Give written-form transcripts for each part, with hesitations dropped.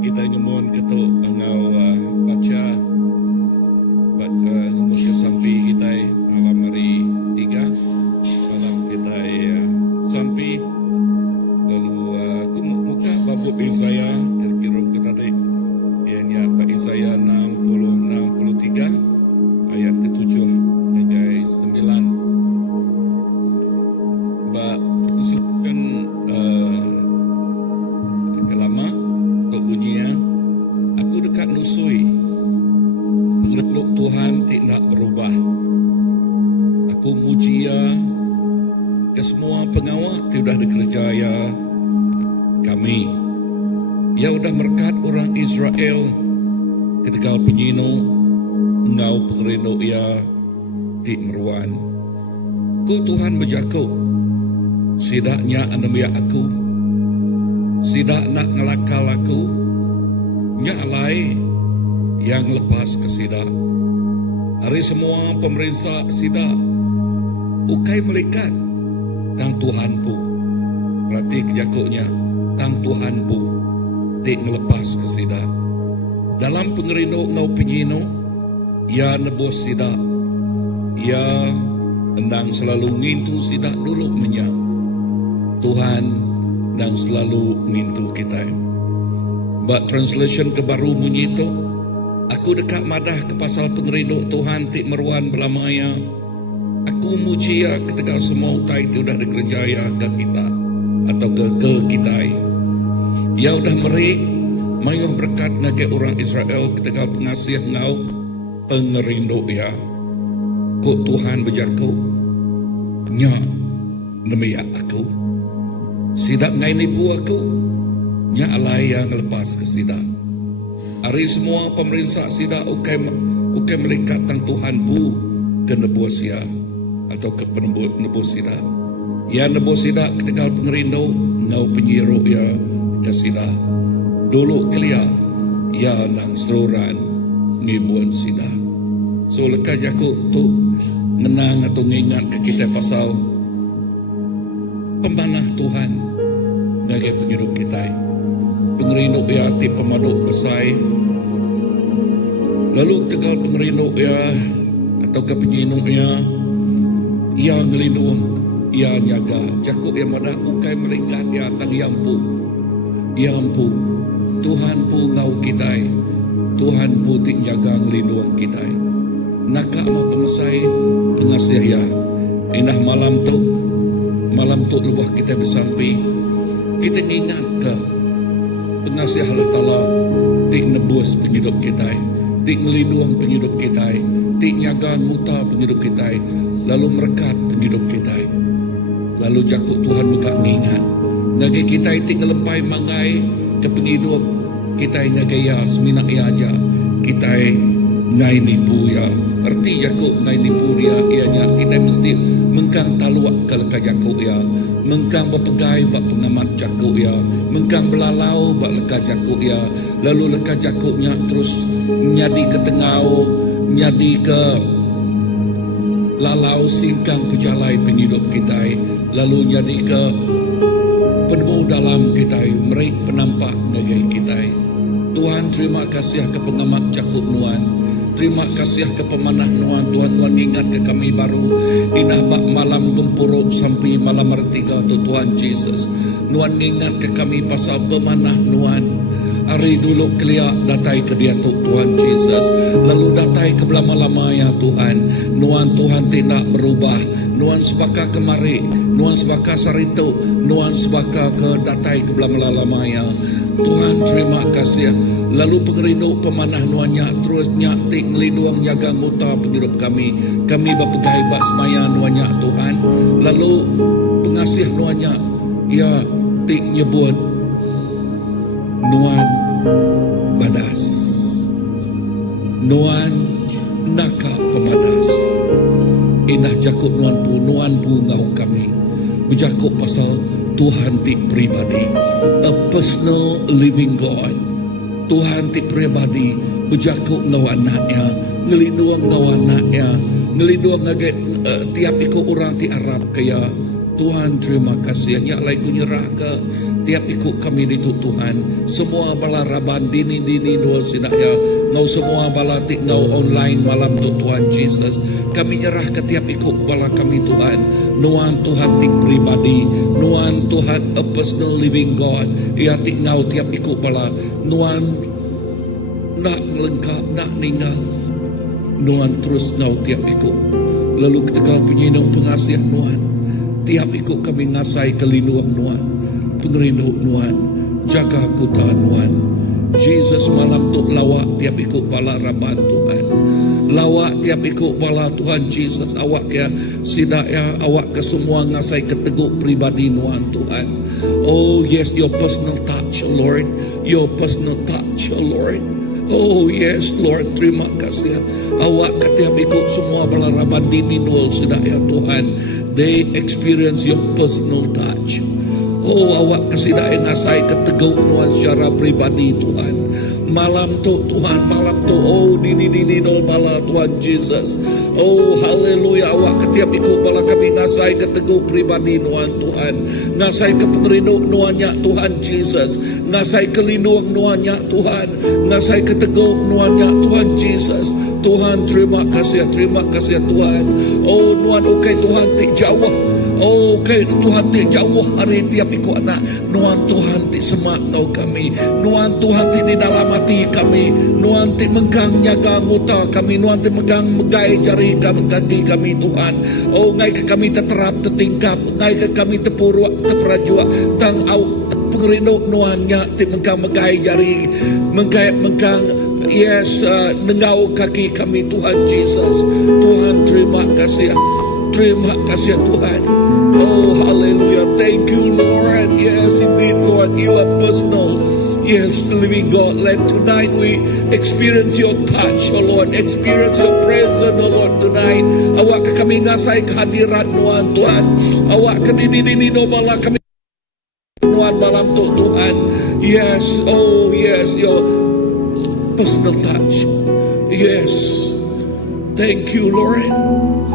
kita nyumun ketu angau baca nyumun kesampi kita malam hari 3 malam kita sampi lalu aku muka babut Isaya kira-kira ke tadi ianya Pak Isaya 63 ayat ke-7 hingga 9 Mbak isikan kelama untuk bunyinya aku dekat nusui pengerenuk Tuhan tidak berubah. Aku mujia ke semua pengawal tidak dikerjaya kami. Ya udah merkat orang Israel ketika penyino engau pengerenuk ya di meruan. Ku Tuhan berjaku sidaknya anemia aku sidak nak ngelakal aku nyalai yang lepas ke sidak. Hari semua pemerintah sidak ukai melikat tang Tuhanku. Berarti kejakuknya tang Tuhanku tik ngelepas ke sidak. Dalam pengerino ngau penyino ia nebus sidak. Ia endang selalu ngintu sidak dulu menyang. Tuhan dan selalu ngintu kita. Mbak translation ke baru bunyi itu, aku dekat madah ke pasal pengerinduk Tuhan tik meruan belamaya. Aku mujia ketika semua utai itu dah dikerjaya ke kita atau ke kita. Ya udah merik mayuh berkat nake orang Israel ketika pengasih ngau pengerinduk ya. Kok Tuhan berjaku nya nemiak aku. Sidak ngai nipu aku nya alai yang lepas ke sidak. Hari semua pemerintah sidak ukai melikat tang Tuhan bu ke nebus ya atau ke nebus sidak. Ya nebus sidak ketika pengerindo ngau penyiru ya ke sidak. Dulu kelia ya nang seluran ngibuan sidak. So lekah jakuk tu menang atau ngingat ke kita pasal pemanah Tuhan bagi penghidup kita. Pengerinduk ya ti pemaduk besai. Lalu tegal pengerinduk ya atau ke penyinuk ya ia ngelindung, ia nyaga. Jakuk yang madah ukai melikat ya tang yampu. Yampu. Tuhan pu ngau kita. Tuhan pu tik nyaga ngelindung kita. Nakak mah pemesai pengasih ya. Indah malam tu lebah kita bersampi. Kita ingat ke pengasih Allah Ta'ala tik nebus penghidup kita, tik ngelindung penghidup kita, tik nyaga muta penghidup kita, lalu merekat penghidup kita. Lalu jakuk Tuhan muka ngingat ngagi kita tik ngelempai mangai ke penghidup kita ngagaya seminak ya aja kita ngai nipu ya. Erti jakuk ngai nipu dia ianya kita mesti mengkang taluak ke leka jakuk ya. Mengkang berpegai bak pengamat jakuk ya. Mengkang belalau bak leka jakuk ya. Lalu leka jakuknya terus nyadi ke tengau, nyadi ke lalau singkang pejalai penghidup kita. Lalu nyadi ke penemu dalam kita, merik penampak negeri kita. Tuhan terima kasih ke pengamat jakuk nuan. Terima kasih ke pemanah nuan. Tuhan ingat ke kami baru inah bak malam gempuruk sampai malam artiga tu Tuhan Yesus. Nuan ingat ke kami pasal pemanah nuan. Hari dulu keliak datai ke dia tu Tuhan Yesus. Lalu datai ke belama-lama ya Tuhan. Nuan Tuhan tidak berubah. Nuan sebaka kemari. Nuan sebaka saritu. Nuan sebaka ke datai ke belama-lama ya. Tuhan terima kasih. Lalu pengerinduk pemanah nuannya terus nyatik ngelindung nyaga nguta penghidup kami. Kami berpegai bak semaya nuannya Tuhan. Lalu pengasih nuannya ia tik nyebut nuan badas. Nuan naka pemadas. Indah jakut nuan pu ngau kami. Berjakut pasal Tuhan tik pribadi. A personal living God. Tuhan ti pribadi berjakuk ngau anaknya, ngelindung ngau anaknya, ngelindung tiap ikut orang ti Arab kaya Tuhan terima kasih. Nya lai ku nyerah ke tiap ikut kami itu Tuhan, semua bala raban dini doa sinaya, ngau semua bala tik ngau online malam tu Tuhan Jesus, kami nyerah ke tiap ikut bala kami Tuhan, nuan Tuhan tik pribadi, nuan Tuhan a personal living God, ia tik ngau tiap ikut bala, nuan nak lengkap, nak ninggal, nuan terus ngau tiap ikut, lalu ketika penyinau pengasih nuan, tiap ikut kami ngasai kelinuang nuan, pengerinduk nuan, jaga kuta nuan. Jesus malam tu lawak tiap ikut bala raban Tuhan, lawak tiap ikut bala Tuhan Jesus, awak ya sidak ya awak ke semua ngasai keteguk pribadi nuan Tuhan. Oh yes, your personal touch Lord, your personal touch Lord. Oh yes Lord, terima kasih awak ketiap ikut semua bala raban dini nual sidak ya Tuhan, they experience your personal touch. Oh awak kesidak yang ngasai keteguk nuan secara pribadi Tuhan. Malam tu Tuhan, malam tu oh dini nol bala Tuhan Jesus. Oh haleluya, awak ketiap ikut bala kami ngasai keteguk pribadi nuan Tuhan, ngasai ke pengerinduk nuannya Tuhan Jesus, ngasai kelindung nuannya Tuhan, ngasai keteguk nuannya Tuhan Jesus. Tuhan terima kasih Tuhan. Oh nuan okai Tuhan tik jauh. Oh okay, Tuhan ti jauh hari tiap ikut anak, nuan Tuhan ti semak ngau kami, nuan Tuhan ti di dalam hati kami, nuan ti menggang nyaga nguta kami, nuan ti megang megai jari kaki kami Tuhan. Oh ngai ke kami terterap tertingkap, ngai ke kami terpuruk terperajua, tang au pengerinduk nuannya ti menggang megai jari, menggang yes nengau kaki kami Tuhan Jesus. Tuhan terima kasih. Terima kasih Tuhan. Oh hallelujah. Thank you Lord. Yes indeed Lord. You are personal. Yes the living God. Let tonight we experience your touch oh Lord. Experience your presence oh Lord tonight. Awak ke kami ngasai kehadiran Tuhan Tuhan. Awak ke dini no bala kami Tuhan malam tu Tuhan. Yes. Oh yes. Your personal touch. Yes. Thank you Lord.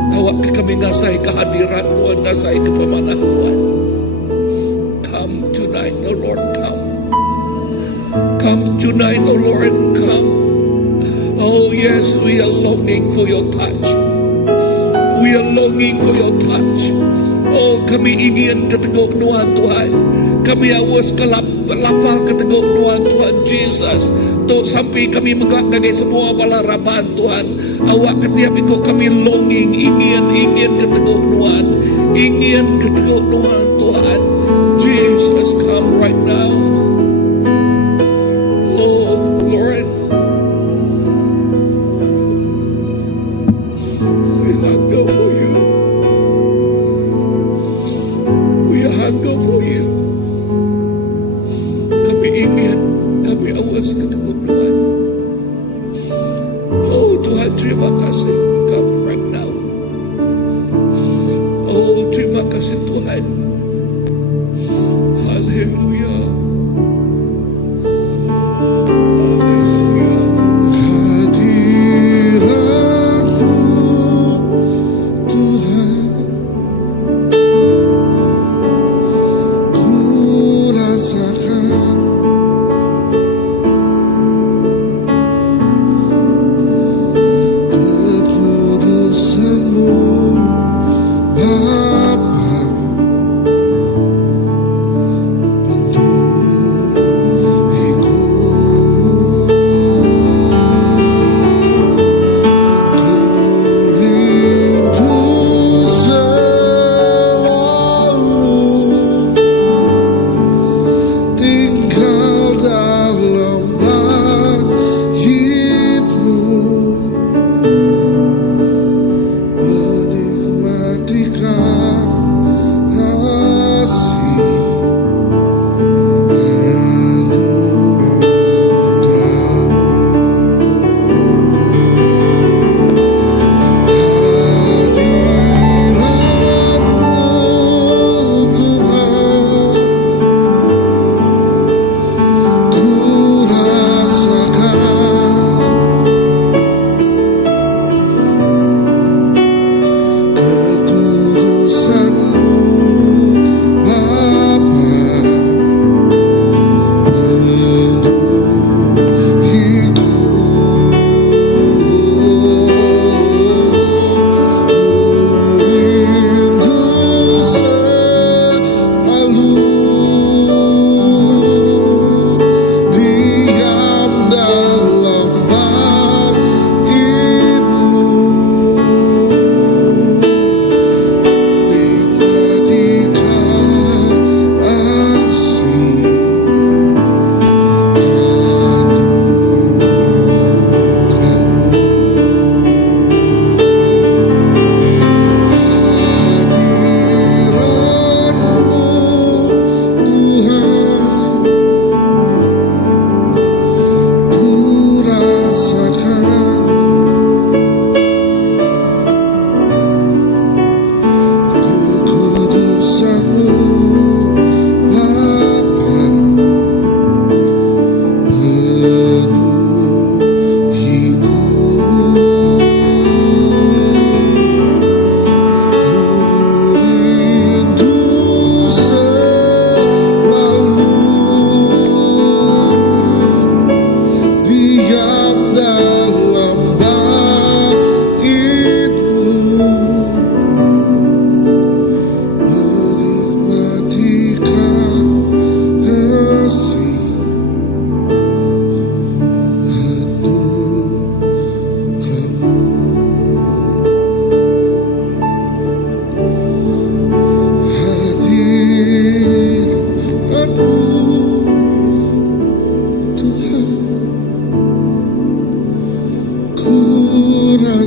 Awak ke kami ngasai kehadiran Tuhan, ngasai kepemanah Tuhan. Come tonight, oh Lord, come. Come tonight, oh Lord, come. Oh yes, we are longing for your touch. We are longing for your touch. Oh kami ingin keteguk Tuhan. Kami awas lapar keteguk Tuhan Jesus. Tuk sampai kami megak gagai semua bala raban Tuhan. Awak ketiap ikut kami longing, ingin keteguk Tuhan, ingin keteguk Tuhan. Jesus come right now. Oh Lord, we hunger for you. We hunger for you. Kami ingin, kami awas keteguk Tuhan. Oh Tuhan terima kasih. Come right now. Oh terima kasih Tuhan. Haleluya. Haleluya. Hadiratmu Tuhan, ku rasakan kepunyaan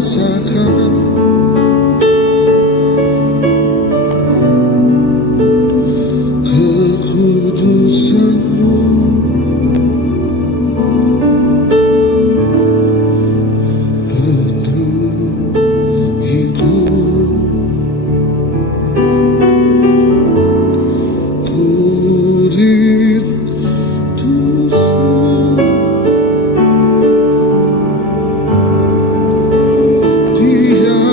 rasakan kekudusanmu, penuhiku. Ku rindu Dia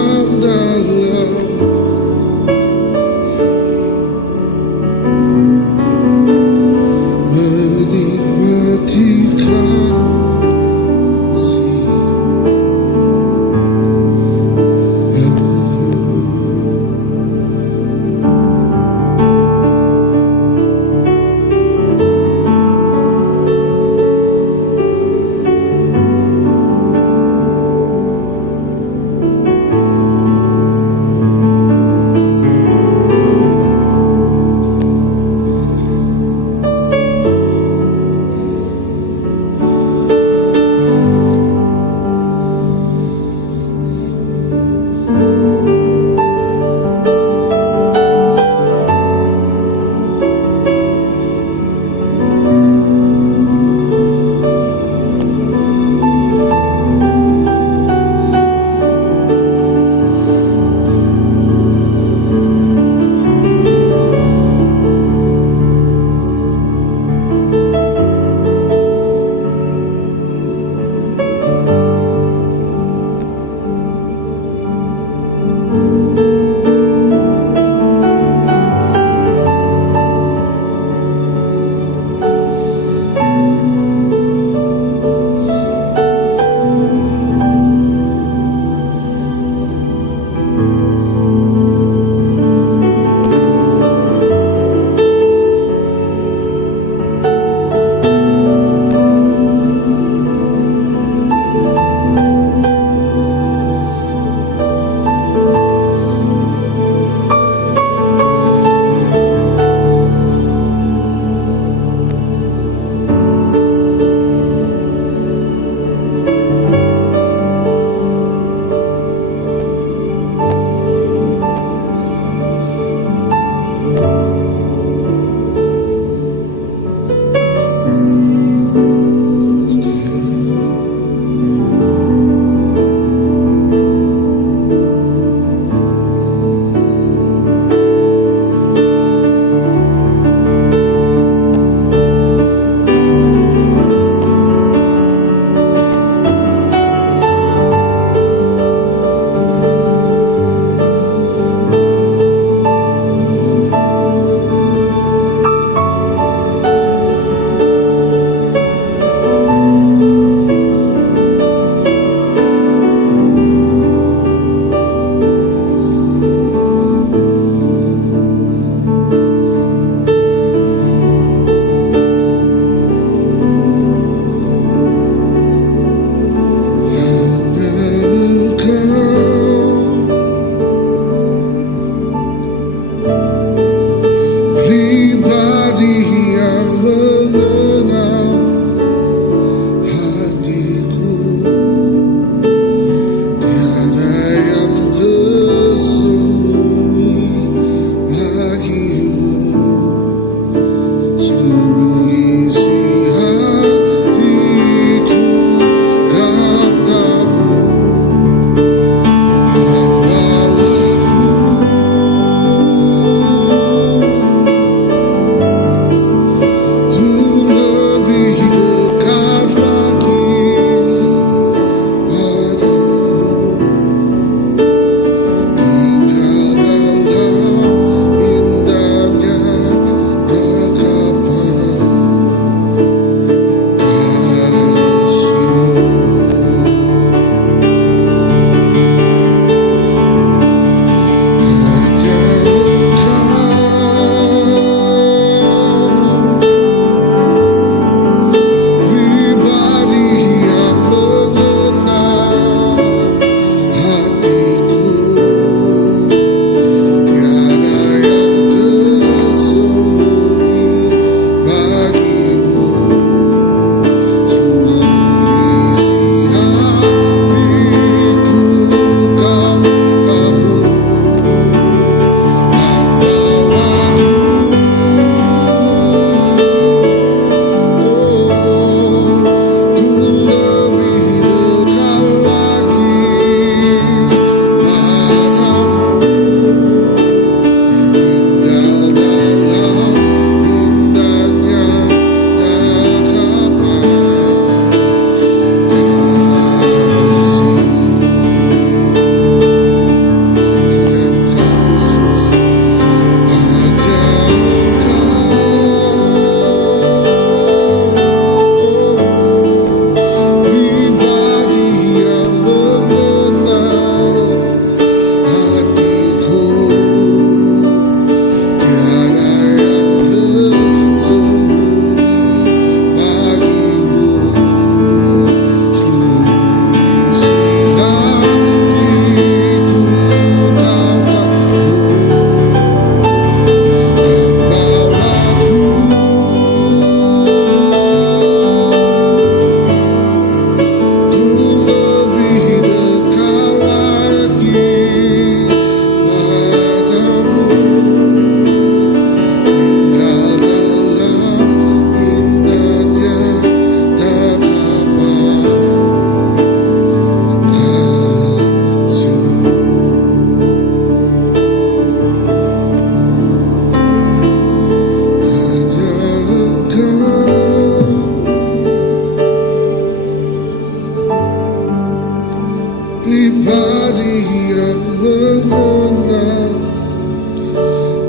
pribadi yang mengenal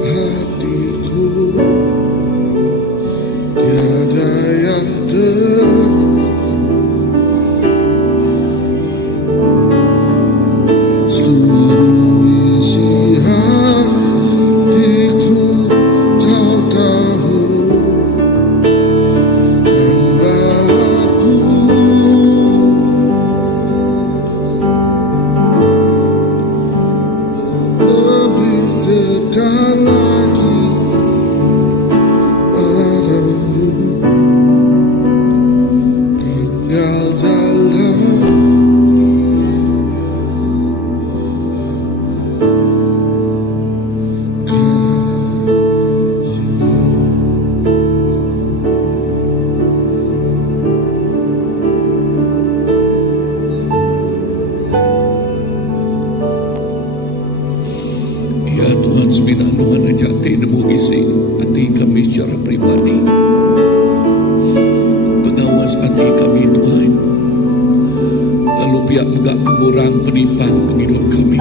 hatiku, tiada yang seluruh isi hatiku kau tahu, dan bawaku lebih dekat lagi padamu, tinggal dalam Ya Tuhan, sembilan Tuhan ajak nemu isi hati kami secara pribadi. Pengawas hati kami Tuhan. Lalu pihak juga pengurang penimpang penghidup kami.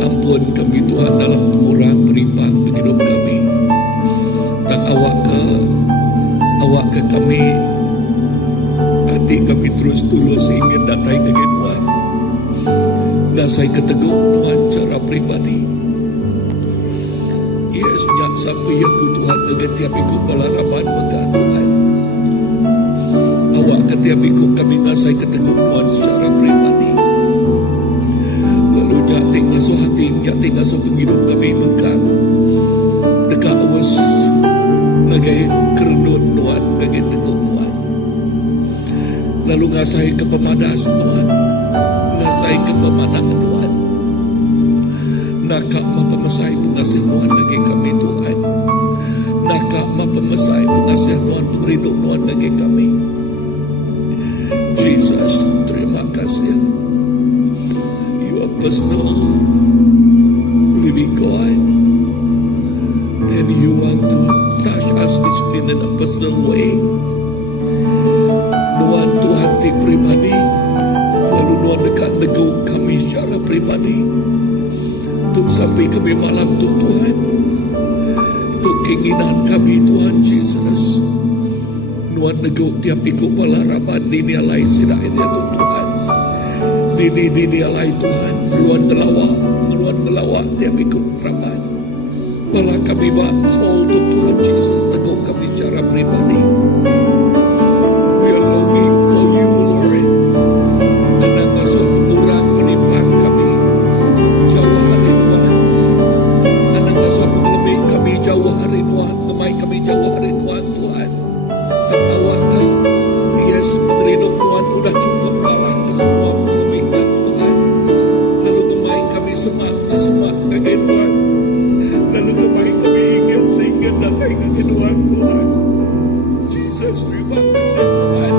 Ampun kami Tuhan dalam pengurang penimpang penghidup kami. Dan awak ke kami, hati kami terus tulus ingin datai ke Tuhan. Ngasai keteguh Tuhan secara pribadi. Yes, nyak sampai aku Tuhan dengan tiap ikut balaraban maka Tuhan. Awak ke tiap ikut kami ngasai keteguh Tuhan secara pribadi. Lalu nyak ngasuh hati, nyak ngasuh penghidup kami maka dekat awas lagi kerenut Tuhan, lagi teguh Tuhan. Lalu ngasai ke pemadas Tuhan, ngasai ke pemanang Tuhan. Nakak mempemesai pengasih Tuhan bagi kami Tuhan. Nakak mempemesai pengasih Tuhan, penghidup Tuhan bagi kami. Jesus, terima kasih. You are personal living God, and you want to touch us in a personal way. Tuhan Tuhan di pribadi, lalu Tuhan dekat nego kami secara pribadi. Untuk sampai kami malam tu Tuhan, untuk keinginan kami Tuhan Yesus. Tuhan nego tiap ikut balaraban dini alai sidak ini tu Tuhan. Dini alai Tuhan, Tuhan gelawak tiap ikut raban. Bala kami bak call tu Tuhan Yesus nego kami secara pribadi. We are longing for you Lord. Dan masuk pengurang penimpang kami jauh hari Tuhan. Dan masuk pengelemik kami jauh hari Tuhan. Gemai kami jauh hari Tuhan Tuhan. Dan awak kau yes meneriduk Tuhan sudah cukup malah ke semua pengelemik dan Tuhan. Lalu gemai kami sesemat bagi Tuhan. Lalu gemai kami ingin sehingga datai bagi Tuhan Tuhan. Jesus, terima kasih Tuhan.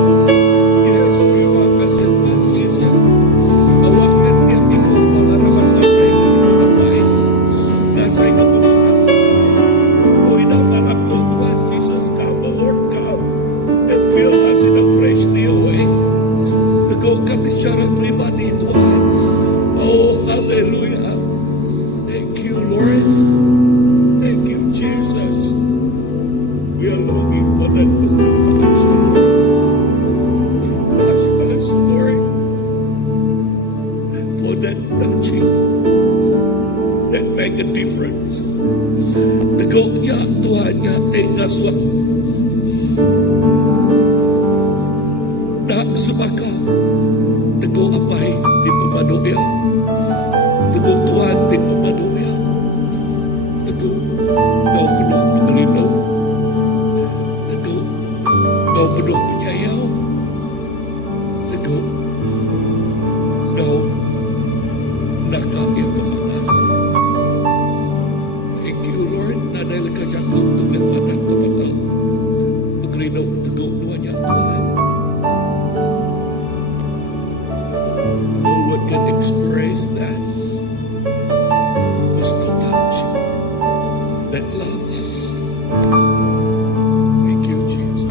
Yes, terima kasih Tuhan Jesus. Awak kan yang ikut balaraman ngasai ke kedua baik. Ngasai ke pemangkasan baik. Oh, indah malam tu Tuhan Jesus, come, the Lord come and fill us in a fresh new way. Teguh kami secara pribadi Tuhan. Oh, hallelujah. Thank you Lord. Thank you Jesus. We are longing for that personal connection. Touch us, Lord, for that touching that make a difference. Teguknya Tuhannya tengah suat. Tak sebaka teguh apai di pemadu dia. Teguh Tuhan di pemadu dia. Teguh kau penuh pengerino. Teguh kau penuh penyayang. Teguh kau nakal yang pemanas. Thank you Lord. Nadai leka jaku untuk lewadan ke pasal pengerino teguh duanya Tuhan. No one can express that. There's no touch. That love. Thank you, Jesus.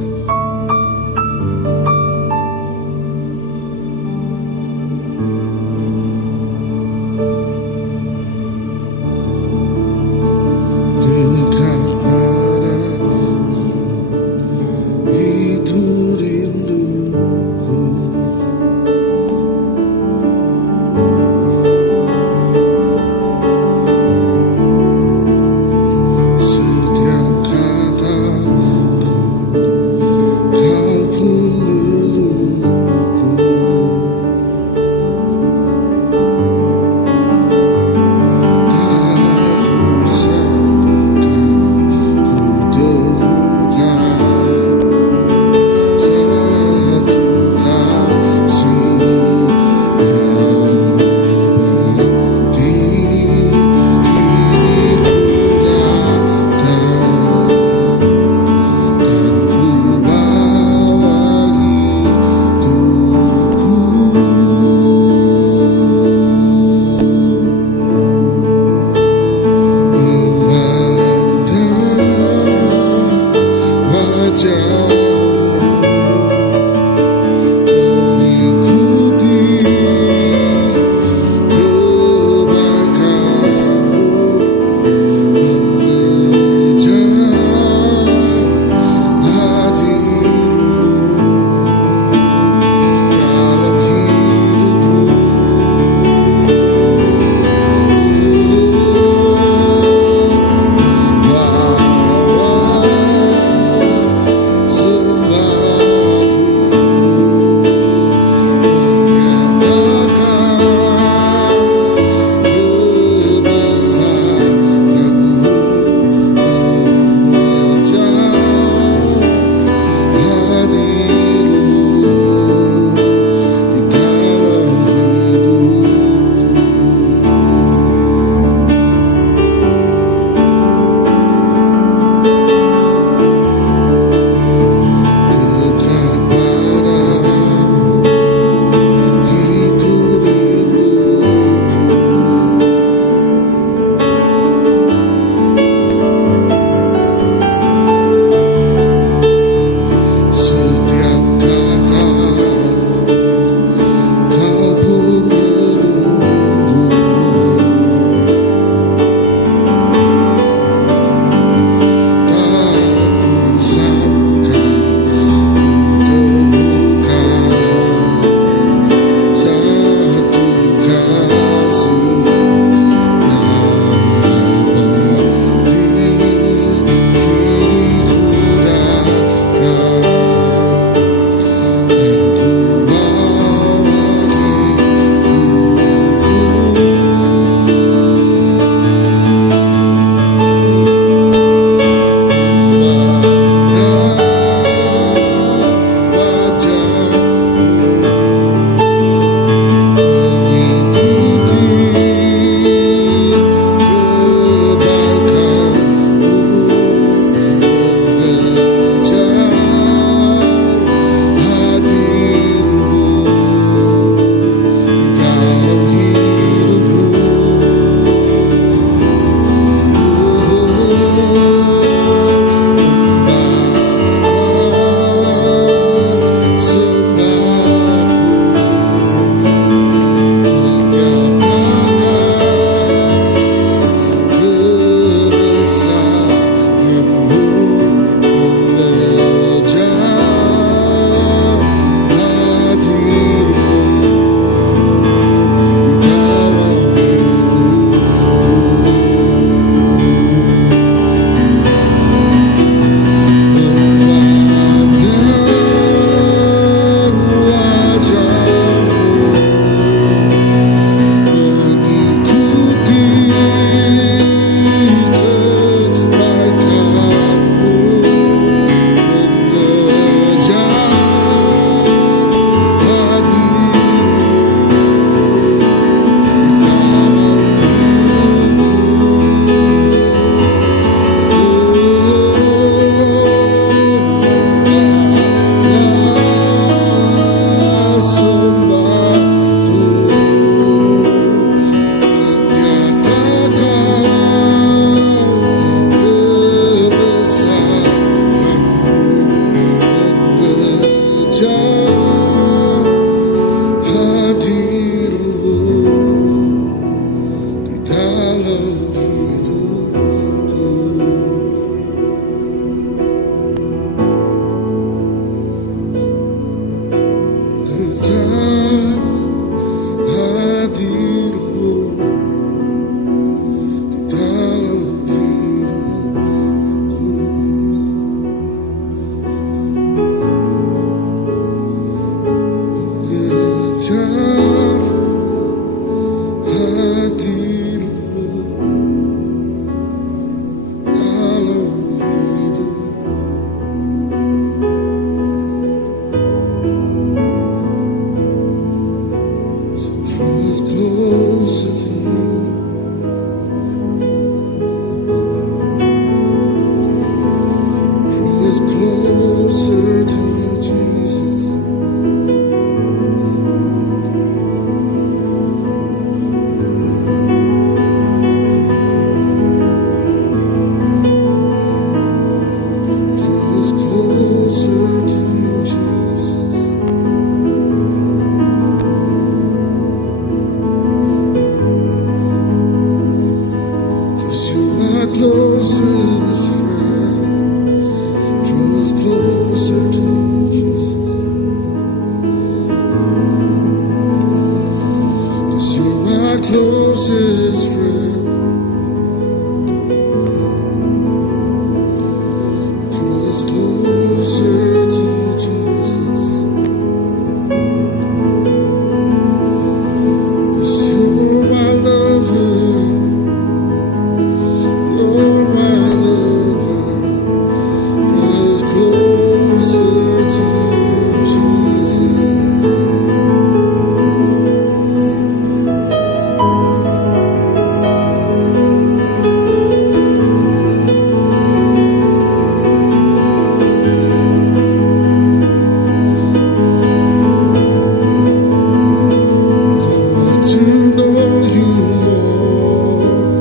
to know you more.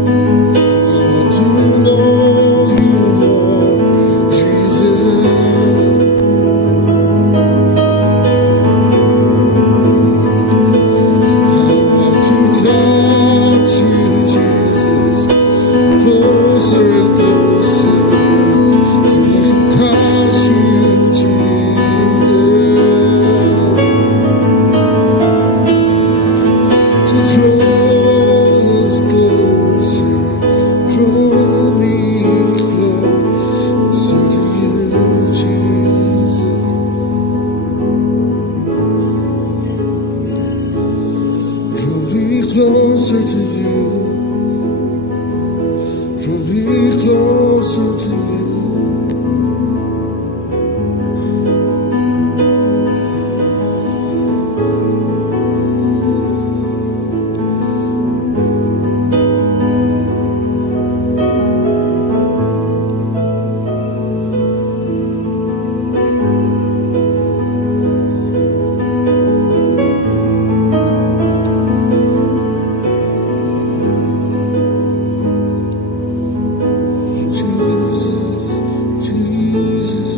I want to know you more, Jesus. I want to touch you, Jesus, closer and closer, till I can touch you, Jesus. So draw us closer, draw me closer to you, Jesus. Draw me closer to you, draw me closer to you. Jesus, Jesus.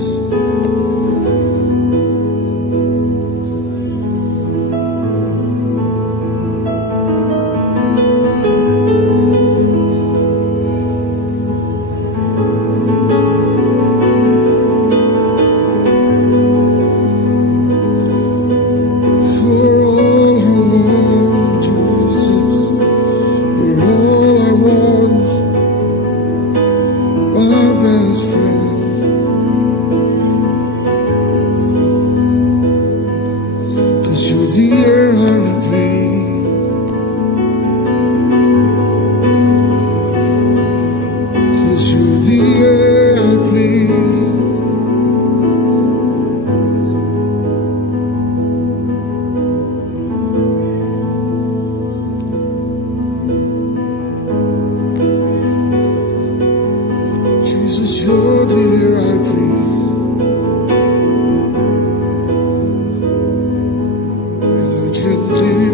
You're all I want, Jesus. You're all I want, my best friend. 'Cause you're the air I breathe. 'Cause you're the air I breathe. Jesus, you're the air I breathe. And I can't live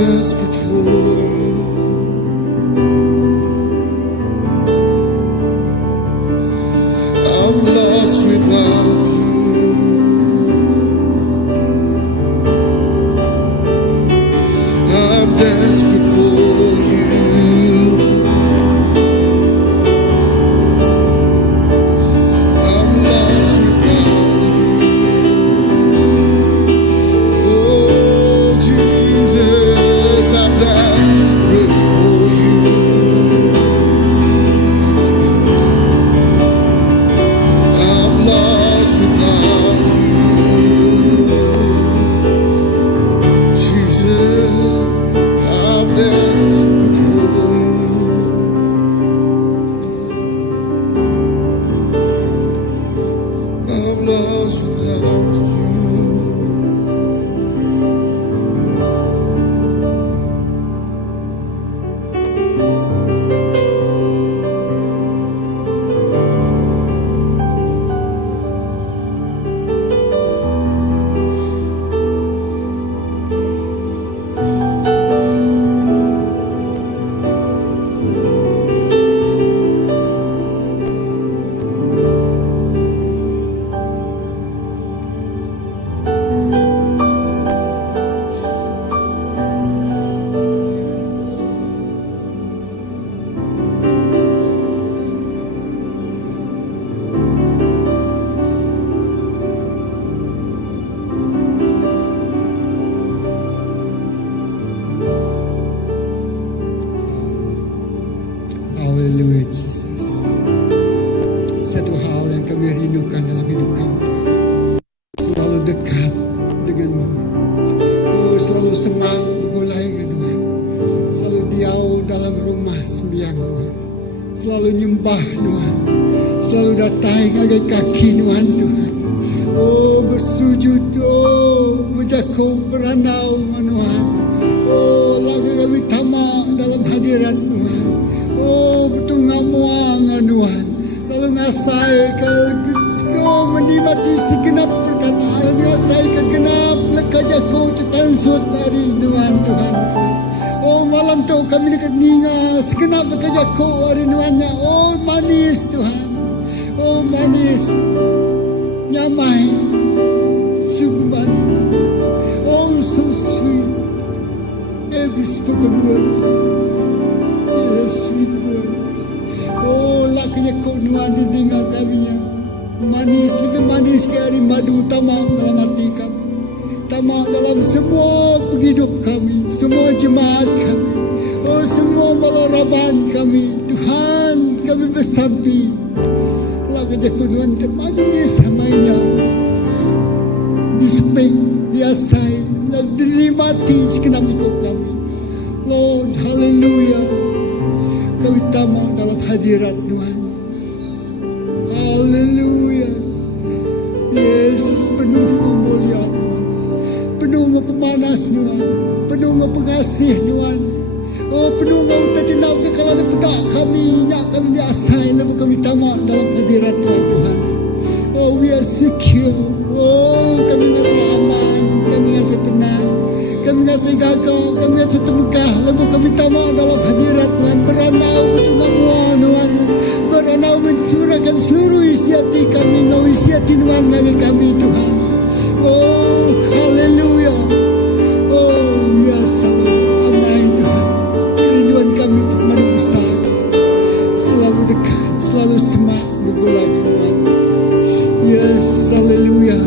desperate for you. I'm lost without you. I'm desperate for you. I'm lost without you. Oh, Jesus, I'm desperate for you. I'm lost without you. Jesus, I'm desperate for you. I'm lost without you. Haleluya, Jesus. Satu hal yang kami rindukan dalam hidup kami, selalu dekat denganmu. Oh, selalu senang bergulai dengan Tuhan. Selalu diau dalam rumah sembiang Tuhan. Selalu nyembah Tuhan. Selalu datang agai kaki Tuhan Tuhan. Oh, bersujud, oh, berjakau beranau Tuhan. Oh, lagu kami tamak dalam hadirat Tuhan. Oh, betul ngamuang Tuhan. Lalu ngasai kau menikmati segenap perkataan. Ngasai kegenap lekajah kau tepan suat dari Tuhan Tuhan. Oh, malam tu kami dekat ninga segenap lekajah kau hari Tuhannya. Oh, manis Tuhan. Oh, manis. Nyamai. Sungguh manis. Oh, so sweet. Every spoken word. Yes, sweet word. Oh, lakinya kau Tuhan di telinga kami. Manis, lebih manis ke hari madu tamak dalam hati kami. Tamak dalam semua penghidup kami. Semua jemaat kami. Oh, semua balaraban kami. Tuhan, kami bersampi. Lakinya kau Tuhan termanis samanya. Dispek, diasai, dan dinikmati segenap hidup kami. Lord, haleluya. Kami tamak dalam hadirat Tuhan. Haleluya. Yes, penuh mulia Tuhan. Penuh dengan pemanas Tuhan. Penuh dengan pengasih Tuhan. Oh, penuh dengan tertindak kalau ada pedak kami. Nyak kami diasai. Lepas kami tamak dalam hadirat Tuhan Tuhan. Oh, we are secure. Oh, kami rasa aman. Kami rasa tenang. Kami rasa gagau. Kami rasa termegah. Lepas kami tamak dalam hadirat Tuhan. Beranau betul ngamuan Tuhan. Beranau mencurahkan seluruh isi hati kami. Ngau isi hati Tuhan ngagi kami Tuhan. Oh, haleluya. Oh, ya selalu amai Tuhan. Kerinduan kami untuk mana besar. Selalu dekat. Selalu semak bergulai Tuhan. Yes, haleluya.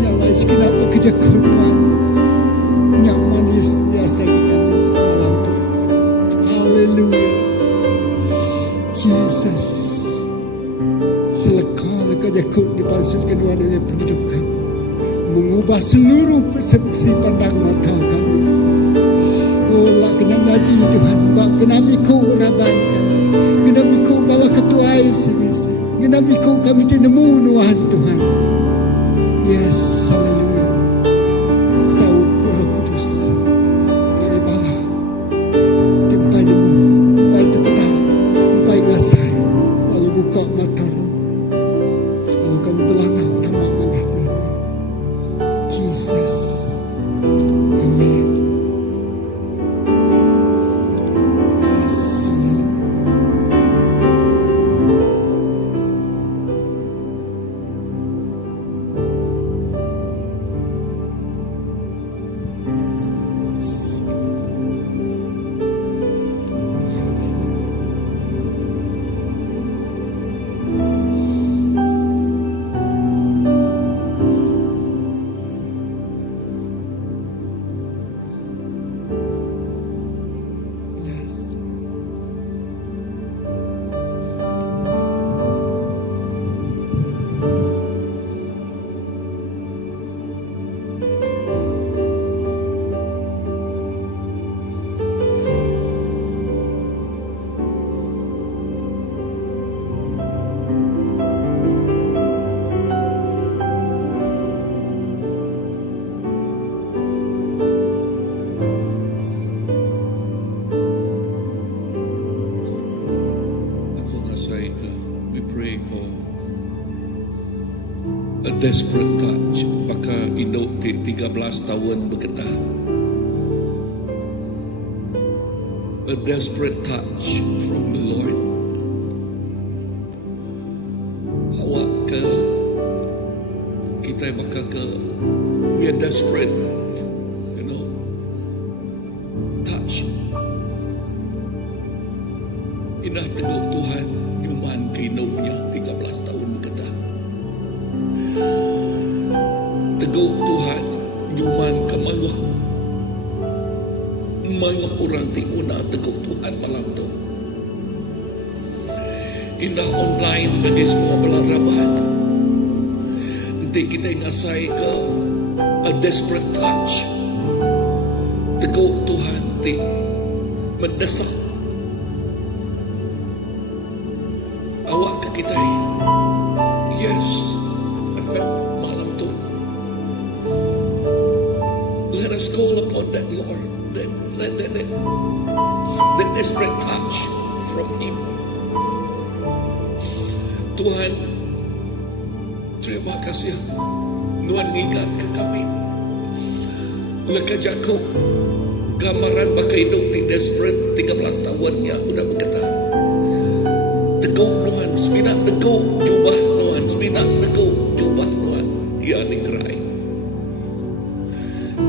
Jalan segenap pekerja Tuhan. Yang manis biasa kami malam tu. Haleluya. Jesus. Seleka-leka jakut dipasut kedua dari penduduk kami. Mengubah seluruh persepsi pandang mata kami. Oh, lah kena mati Tuhan. Bak kena mikau raban kami. Kena mikau bala ketuai semisi. Kena mikau kami tinemu Tuhan Tuhan. Yes, haleluya. Saud Roh Kudus. Kami bala. Tempai nemu. Tempai terpetang. Tempai ngasai. Lalu buka mata roh. Lalu kami belangau tamak mangat Tuhan. Jesus. Amen. desperate touch. Baka induk 13 tahun bergetah. A desperate touch from the Lord. Awak ke, kita baka ke, we are desperate, you know, touch. Indah teguh Tuhan, nyuman keinoknya 13 tahun bergetah. Teguh Tuhan, nyuman kemaluh. Banyak orang tinguna teguh Tuhan malam tu. Indah online bagi semua pelaraban. Nanti kita ngasai ke a desperate touch. Teguh Tuhan ti mendesak. Awak ke kita. Yes, I felt malam tu. Let us call upon that Lord. That desperate touch from Him. Tuhan, terima kasih. Tuhan ingat ke kami. Leka Jakob, gambaran baka hidup di desperate 13 tahunnya udah berkata. Teguh Tuhan, seminat teguh jubah Tuhan, seminat teguh jubah Tuhan. Ia dikerai.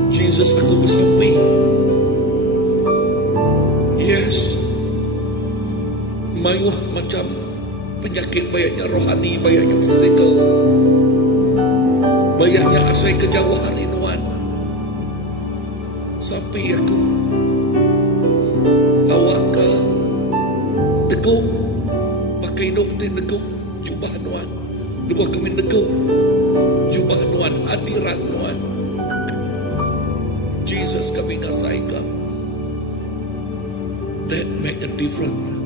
Jesus, aku bersampai. Yes, mayuh macam penyakit bayaknya rohani, bayaknya fisikal, bayaknya asai kejauhan rinuan. Sampai aku awak ke teguh pakai dokter teguh jubah nuan, lupa kami teguh jubah nuan, hadirat nuan. Jesus, kami ngasai ke that make a difference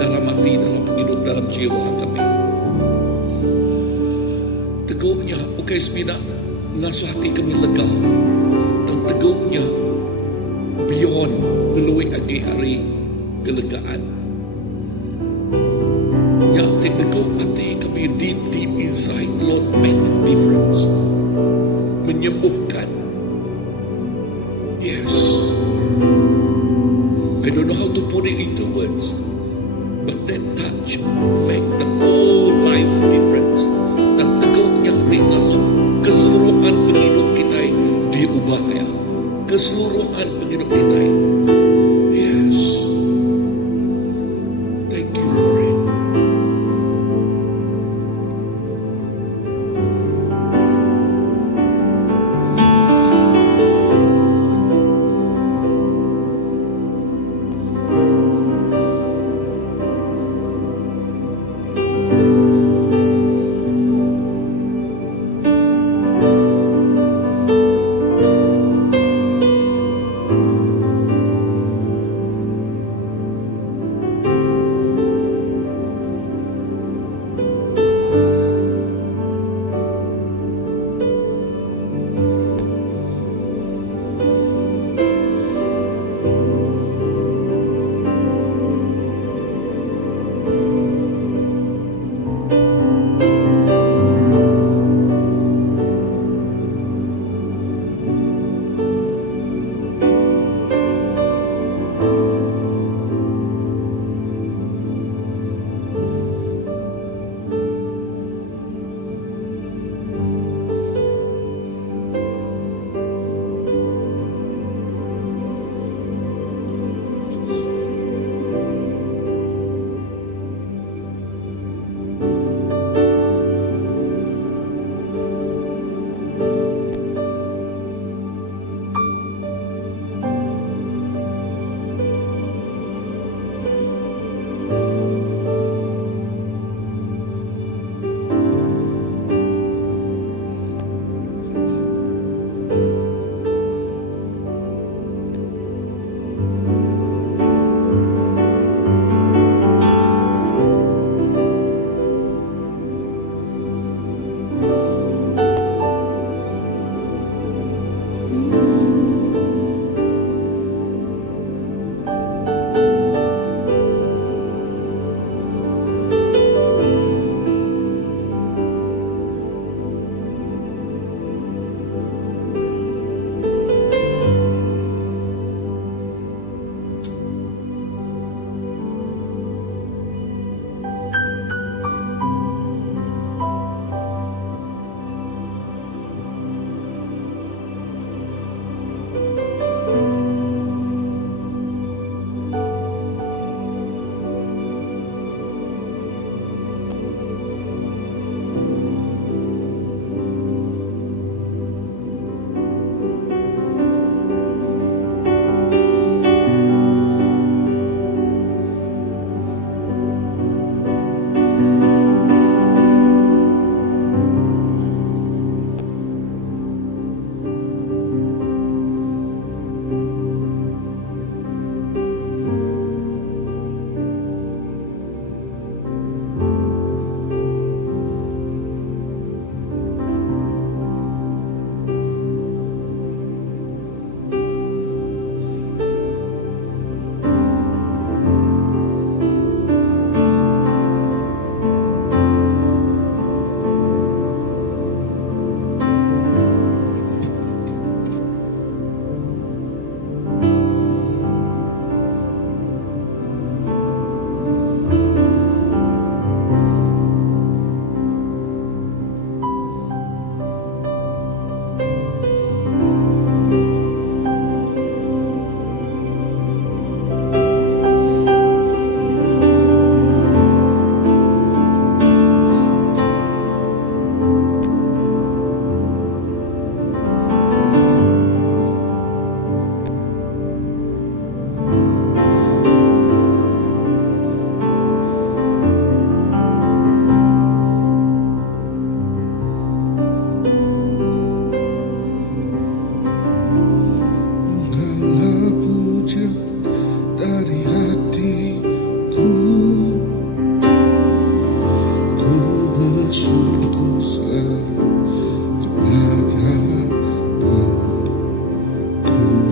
dalam hati, dalam hidup, dalam jiwa kami. Teguhnya, bukan semina ngasuh hati kami lega. Dan teguhnya, beyond melalui hari kelegaan. Yang teguh hati kami deep inside, Lord, make a difference. Menyembuhkan. Yes. I don't know how to put it into words, but that touch make the whole life difference. Dan teguhnya langsung keseluruhan penghidup kita diubah ya. Keseluruhan penghidup kita. Yes. Thank you, Lord.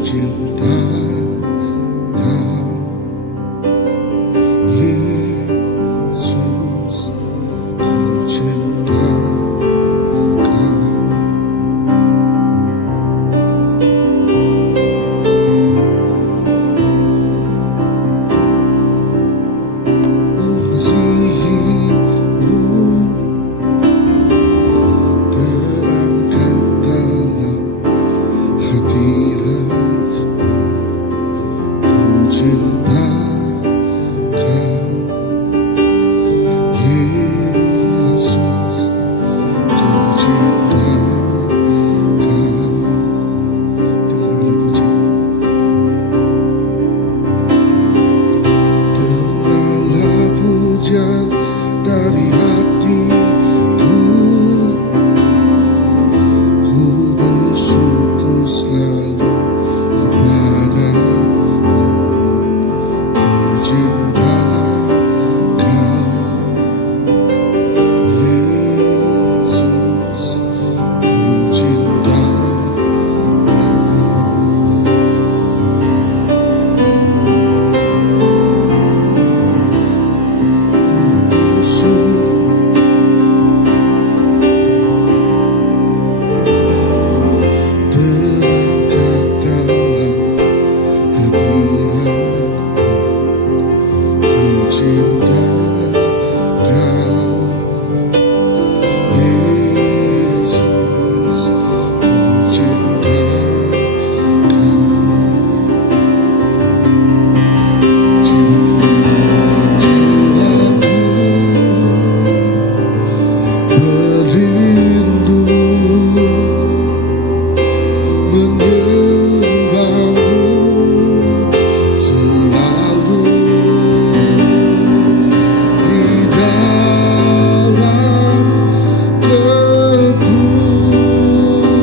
cinta Kau, Yesus, ku cinta Kau. Mengasihimu, terangkan dalam hadiratmu, ku cinta Kau, Yesus, ku cinta Kau. Dengarlah pujian. Dengarlah pujian dari hatiku, ku bersyukur selalu kepadamu, ku cinta Kau, Yesus, ku cinta Kau. Terangkat dalam hadiratmu, ku cinta Kau, Yesus, ku cinta Kau. Jiwaku merindu menyembahmu selalu di dalam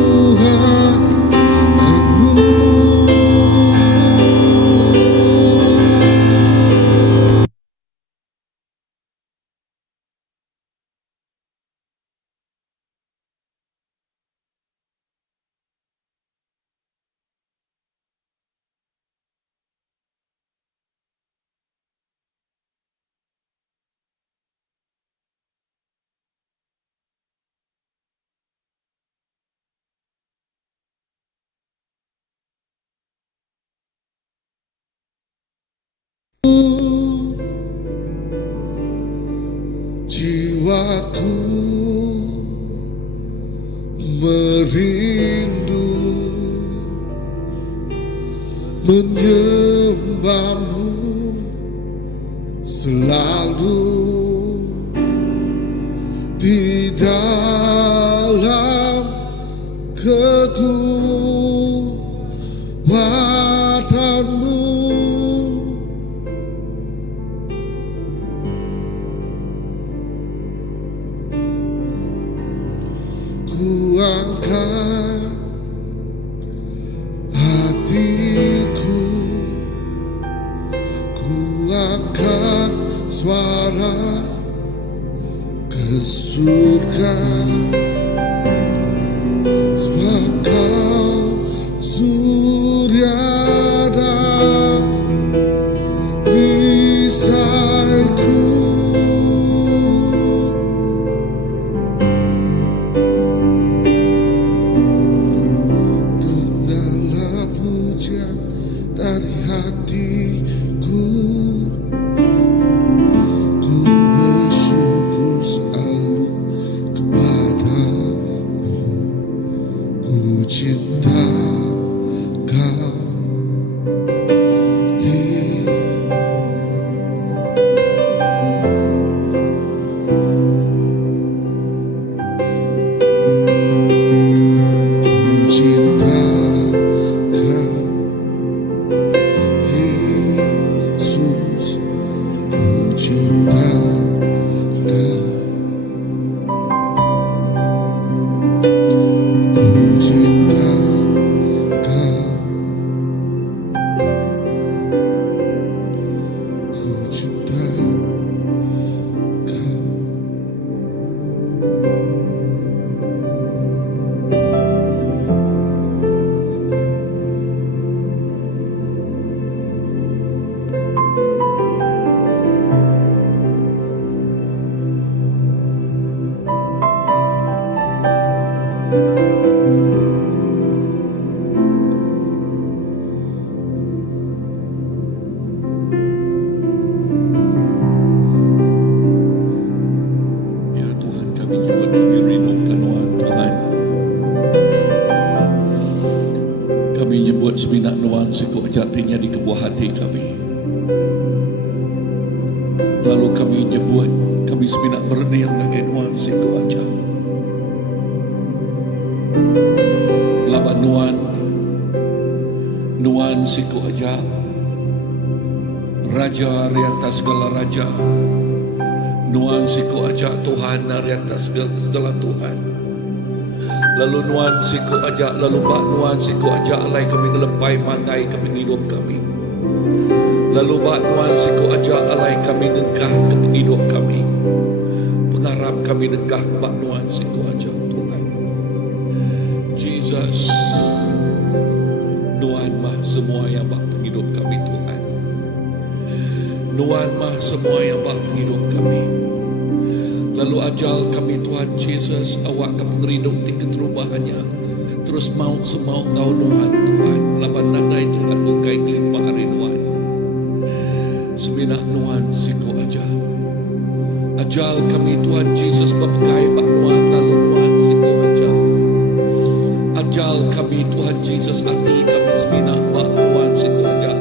kekuatanmu. Jiwaku merindu menyembahmu selalu di dalam kekuatanmu. Ku angkat hatiku, ku angkat suara ke surga, sebab Kau surya dan perisaiku. Dengarlah pujian dari hatiku, ku bersyukur selalu kepadamu, ku cinta Kau, ku cinta Kau, Yesus. Kami nyebut sebinak nuan siku jatinya di kebuah hati kami. Lalu kami nyebut kami sebinak bernil dengan nuan siku aja. Laban nuan siku aja. Raja di atas segala raja. Nuan siku aja Tuhan di atas segala Tuhan. Lalu nuan siku aja, lalu bak nuan siku aja alai kami ngelempai mangai kami hidup kami. Lalu bak nuan siku aja alai kami ngengkah ke hidup kami. Pengharap kami ngengkah ke bak nuan siku aja Tuhan. Jesus, nuan mah semua yang bak penghidup kami Tuhan. Nuan mah semua yang bak penghidup kami. Lalu ajal kami Tuhan Jesus, awak kami ngerinuk di keterubahannya. Terus mau semau tahu Tuhan. Laban nadai Tuhan bukai kelimpah hari Nuan. Sebinak Nuan siku aja. Ajal kami Tuhan Jesus berpegai bak Nuan. Lalu Nuan siku aja. Ajal kami Tuhan Jesus hati kami sebinak bak Nuan siku aja.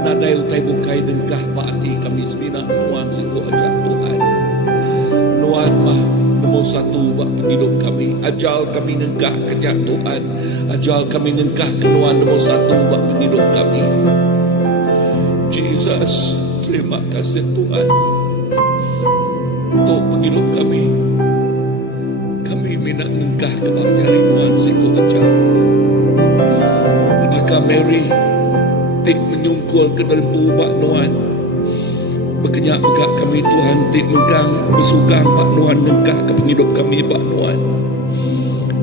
Nadai utai bukai dengkah bak hati kami sebinak Nuan siku aja Tuhan. Nuan mah nombor satu buat penghidup kami. Ajal kami ngengkah kejak Tuhan. Ajal kami ngengkah ke Nuan nombor satu buat penghidup kami. Jesus, terima kasih Tuhan untuk penghidup kami. Kami minat ngengkah ke bak jari Nuan siku aja. Maka Mary tik menyungkul ke dalam bubak Nuan. Berkenyak megak kami Tuhan tik menggang bersugang Pak Nuan ngengkah ke penghidup kami Pak Nuan.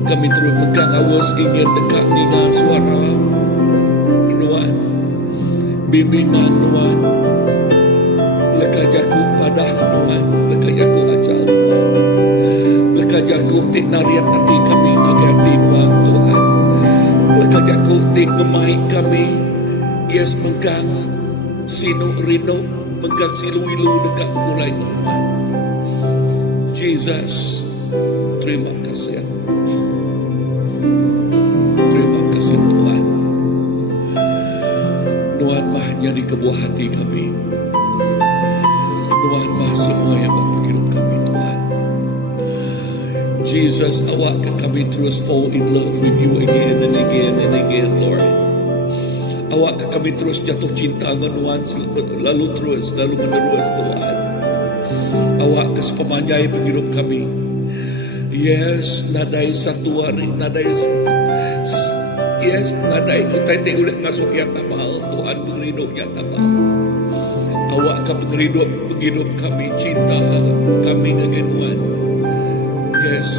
Kami terus menggang awas ingin dekat dengar suara Nuan, bimbingan Nuan. Lekah jaku padah Nuan, lekah jaku ajal Nuan. Lekah jaku tik nariat hati kami bagi hati Nuan Tuhan. Lekah jaku tik ngemaik kami. Yes menggang sinu rino menggang silu-ilu dekat mulai Tuhan. Jesus, terima kasih. Terima kasih Tuhan. Nuan mah jadi kebuah hati kami. Nuan mah semua yang berhidup kami Tuhan. Jesus, awak ke kami terus fall in love with you again and again and again, Lord. Awak ke kami terus jatuh cinta dengan Nuan lalu terus, lalu menerus Tuhan. Awak ke sepemanjai penghidup kami. Yes, nadai satu hari, nadai kutai te ulit masuk yang tabal, Tuhan penghidup yang tabal. Awak ke penghidup kami, cinta kami dengan Nuan. Yes,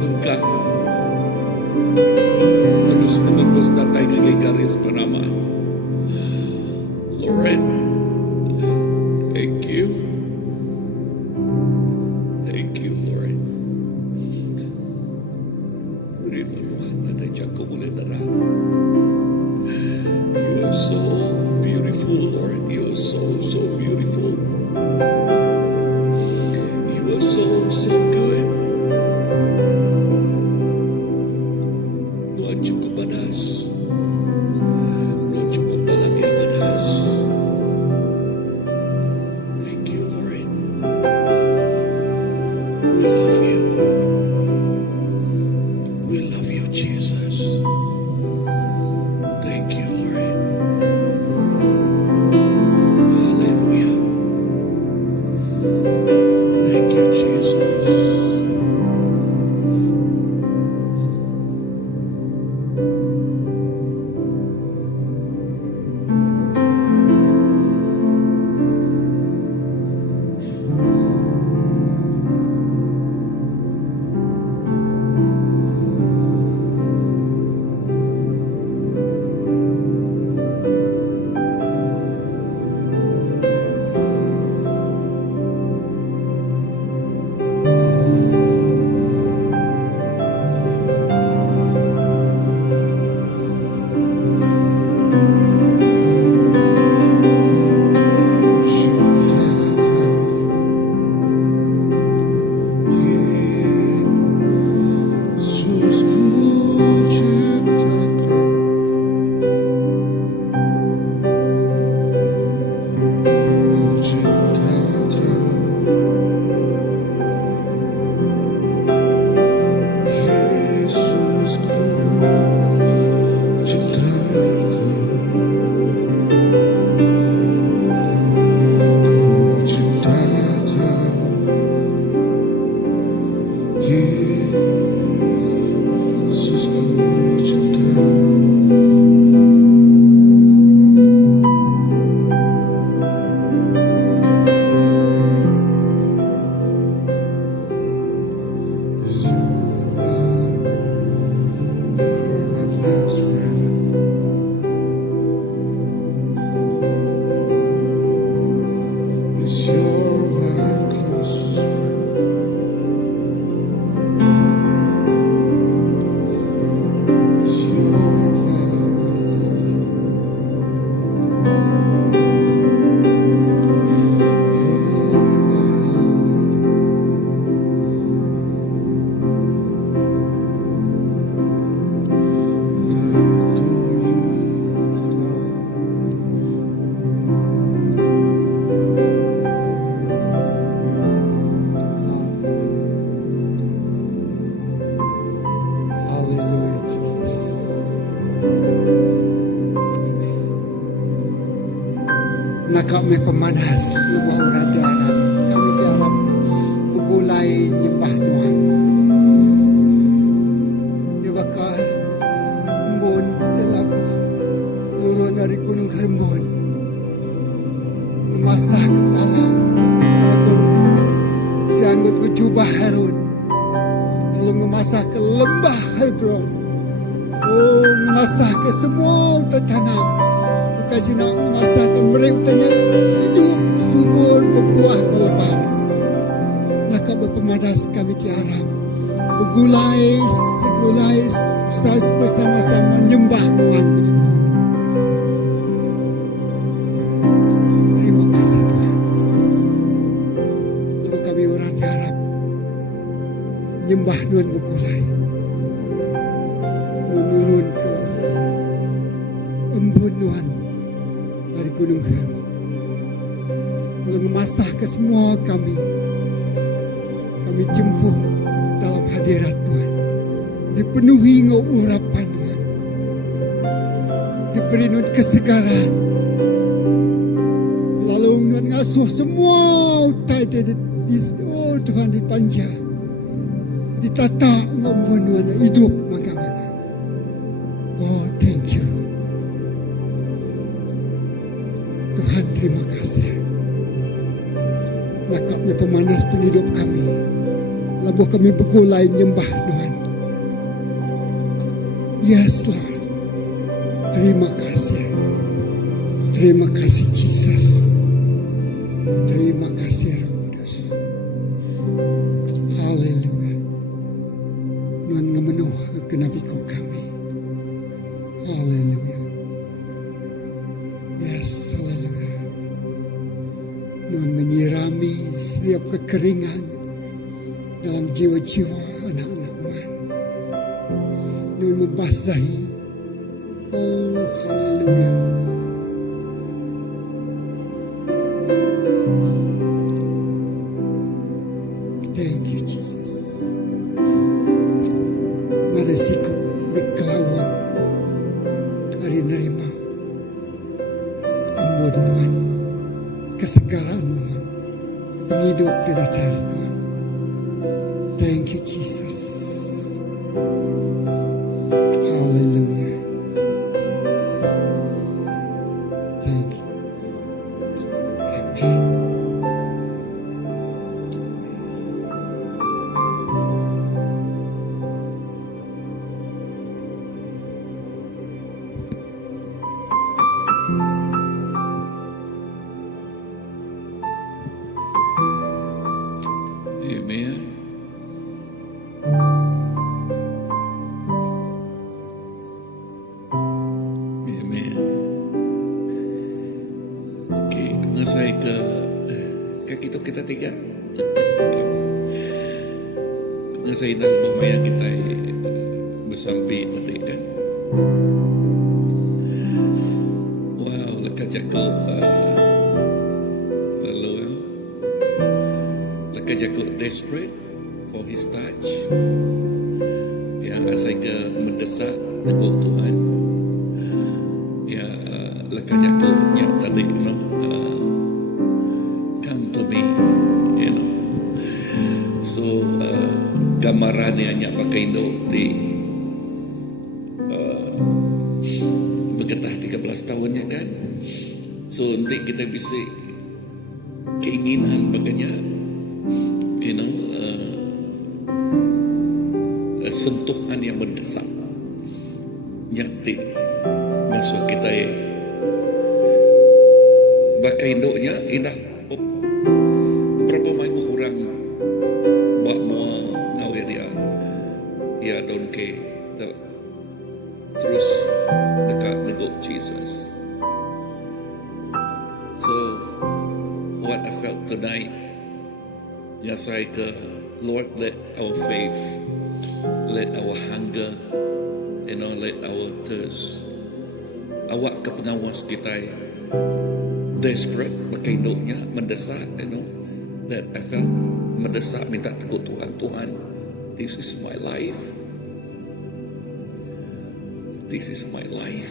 engkau terus menerus datai ke garis penamaan. Lord, thank you. Thank you, Lord. Terima Tuhan, ada jago boleh darah. You are so beautiful, Lord. You are so beautiful. You are so good. Tuhan cukup padas. Tuhan cukup dalam yang padas. Thank you, Lord. We love you. We love you, Jesus. Thank you, Lord. Hallelujah. na kami pemanas lupa orang tiarap kami tiarap pagulay nyembah Tuhan di bakal mbon tilabo turun dari Gunung Hermon memasah kepala aku janggut ke jubah Harun lalu memasah ke lembah Hebron. Oh, memasah ke semua tertanam. Bukan nak memasah ke mereka hidup subur berbuah melebar. Maka berpemadas kami tiarap. Bergulai, segulai bersama-sama nyembah Tuhan. Terima kasih Tuhan. Lalu kami orang tiarap. Nyembah Tuhan bergulai. Menurun ke embun Tuhan dari Gunung Hermon. Lalu memasah ke semua kami jemput dalam hadirat Tuhan. Dipenuhi ngau urapan Tuhan. Diberi Tuhan kesegaran. Lalu Tuhan ngasuh semua utai oh Tuhan dipanja. Ditata ngau embun Tuhan hidup maka-maka. Oh, thank you. Tuhan, terima kasih. Lakapnya pemanas penghidup kami. Lalu kami bergulai nyembah Tuhan. Yes, Lord. Terima kasih. Terima kasih, Jesus. Terima kasih, Roh Kudus. Haleluya. Tuhan ngemenuh kenabiku kami. Haleluya. Yes, haleluya. Tuhan menyirami setiap kekeringan dalam jiwa-jiwa anak-anak Tuhan. Tuhan membasahi. Oh, haleluya. Thank you, Jesus. Mari siku berkelawang hari nerima embun Tuhan, kesegaran Tuhan, penghidup di datar Tuhan. Thank you Jesus. Hallelujah. Thank you. Amen. Amen. Amen. Okey, kung saya ke kita tiga. Kung saya dah lumayan kita bersampai tadi kan. Wow, lekat Jacob lalu lekat Jacob desperate for his touch. Yang asal ke mendesak teguh Tuhan. Ya lekat Jacob yang tadi come to me, you know. So gambarannya hanya pakai Indo di bergetah 13 tahunnya kan. So nanti kita bisa keinginan makanya you know sentuhan yang mendesak nyati masuk kita pakai Indoknya indah berapa banyak orang bak mua ngawe dia ya don't care terus dekat negok Jesus. So what I felt tonight, yes, like Lord, let our faith, let our hunger, you know, let our thirst, awak ke pengawas kita desperate pakai induknya mendesak, you know, that I felt mendesak minta teguh Tuhan, Tuhan, this is my life. This is my life.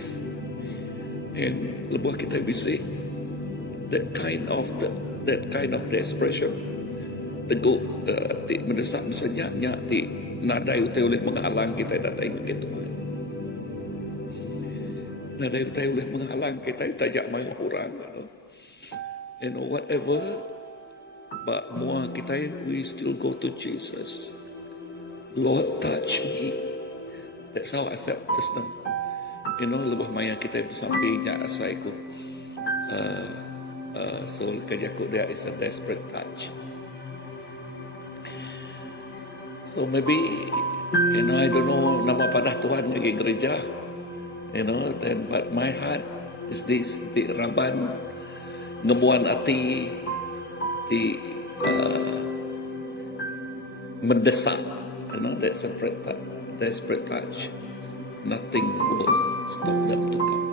And lepas kita bisik that kind of desperation. Teguk ti mendesak misalnya ti nadai utai oleh menghalang kita datang ke Tuhan. Nadai utai oleh menghalang kita tajak main orang. Whatever, but more kita we still go to Jesus. Lord, touch me. That's how I felt just now. Lebih maya kita bersampingnya asai ko. So kerja ko there is a desperate touch. So maybe, I don't know nama padah Tuhan ngagi gereja, then but my heart is this, di raban ngebuan ati, di mendesak, that desperate touch. Nothing will stop them to come.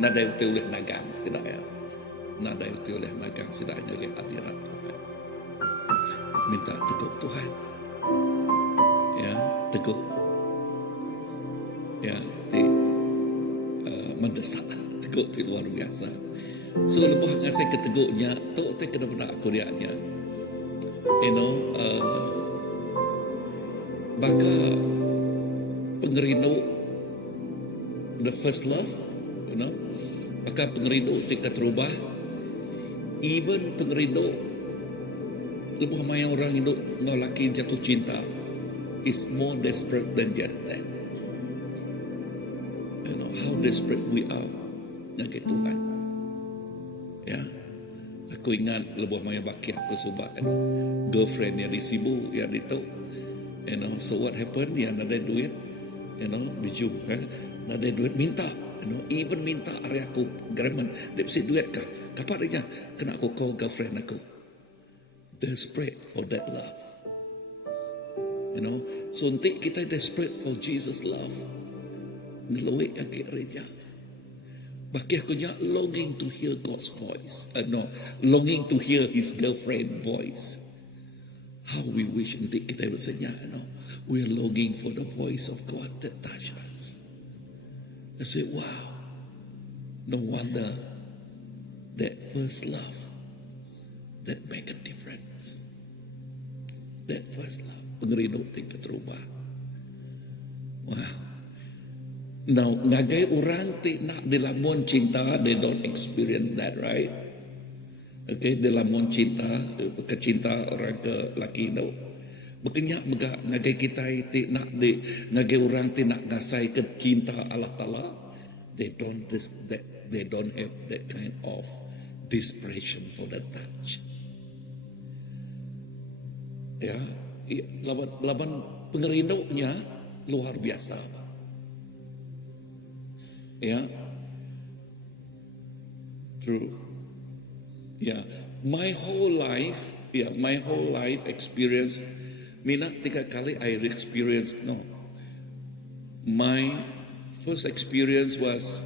Nadai uti oleh nagang sidaya. Nadai uti oleh nagang sidaya ngagi hadirat Tuhan. Minta teguh Tuhan. Teguh mendesak teguh itu luar biasa. So lebih ngasih keteguknya tu te kena benda aku dianya baka pengerindu the first love, baka pengerindu tingkat terubah, even pengerindu lebih ramai orang Indo nolaki jatuh cinta is more desperate than just that. How desperate we are ngake Tuhan. Aku ingat lebih maya baki aku subak girlfriend yang disibu yang itu. So what happened? Yang ada duit, biju, ada duit minta, even minta area aku gereman, dia mesti duit kah? Kapan dia? Kena aku call girlfriend aku. Desperate for that love. So nanti kita desperate for Jesus love. Ngeluik yang gereja. Bagi aku nya longing to hear God's voice. Longing to hear his girlfriend voice. How we wish nanti kita bersenya. We are longing for the voice of God that touch us. I say, wow. No wonder that first love that make a difference. That first love. Pengerindu tingkat terubah. Wow. Now, ngagai orang nak dilamun cinta, they don't experience that, right? Okay, dilamun cinta, kecinta orang ke laki no. Bekenya ngagai kita nak ngagai orang nak ngasai ke cinta Allah Taala, they don't have that kind of desperation for the touch. Laban pengerindunya luar biasa. True. My whole life experience, minat 3 kali I experienced, my first experience was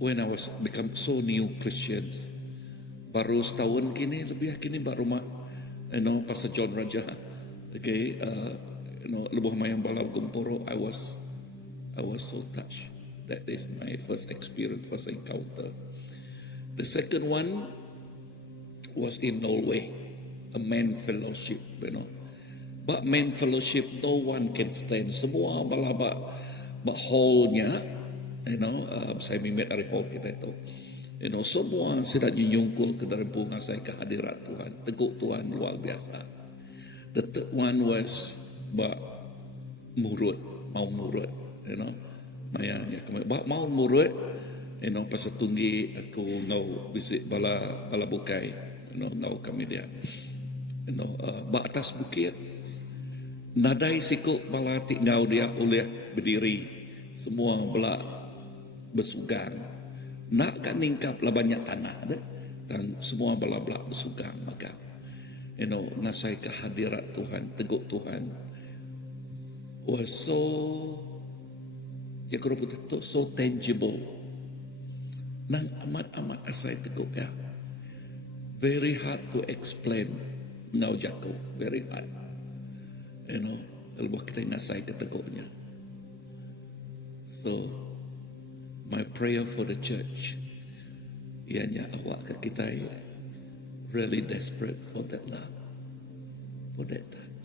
when I was become so new Christians. Baru setahun kini, lebih kini baru Pastor John Raja, okay, lebih mayang balau gumporo, I was so touched. That is my first experience, first encounter. The second one was in Norway, a men fellowship, But men fellowship, no one can stand. Semua balaba hallnya, saya mimet dari hall kita itu. Semua sudah nyungkul ke dalam bunga saya kehadirat Tuhan. Teguk Tuhan luar biasa. The third one was mau murut, Mayanya mau murut, pasal tunggi aku ngau bisik bala bukai, ngau kami dia, atas bukit, nadai siku bala tik ngau dia oleh berdiri, semua bala bersugang. Nak kan ningkap lah banyak tanah dan semua bala-bala bersugang maka ngasai kehadirat Tuhan, teguk Tuhan was so so tangible nang amat asai teguk very hard to explain ngau jako, very hard kalau kita ngasai keteguknya. So my prayer for the church, Ianya awak ke kita really desperate for that love, for that touch.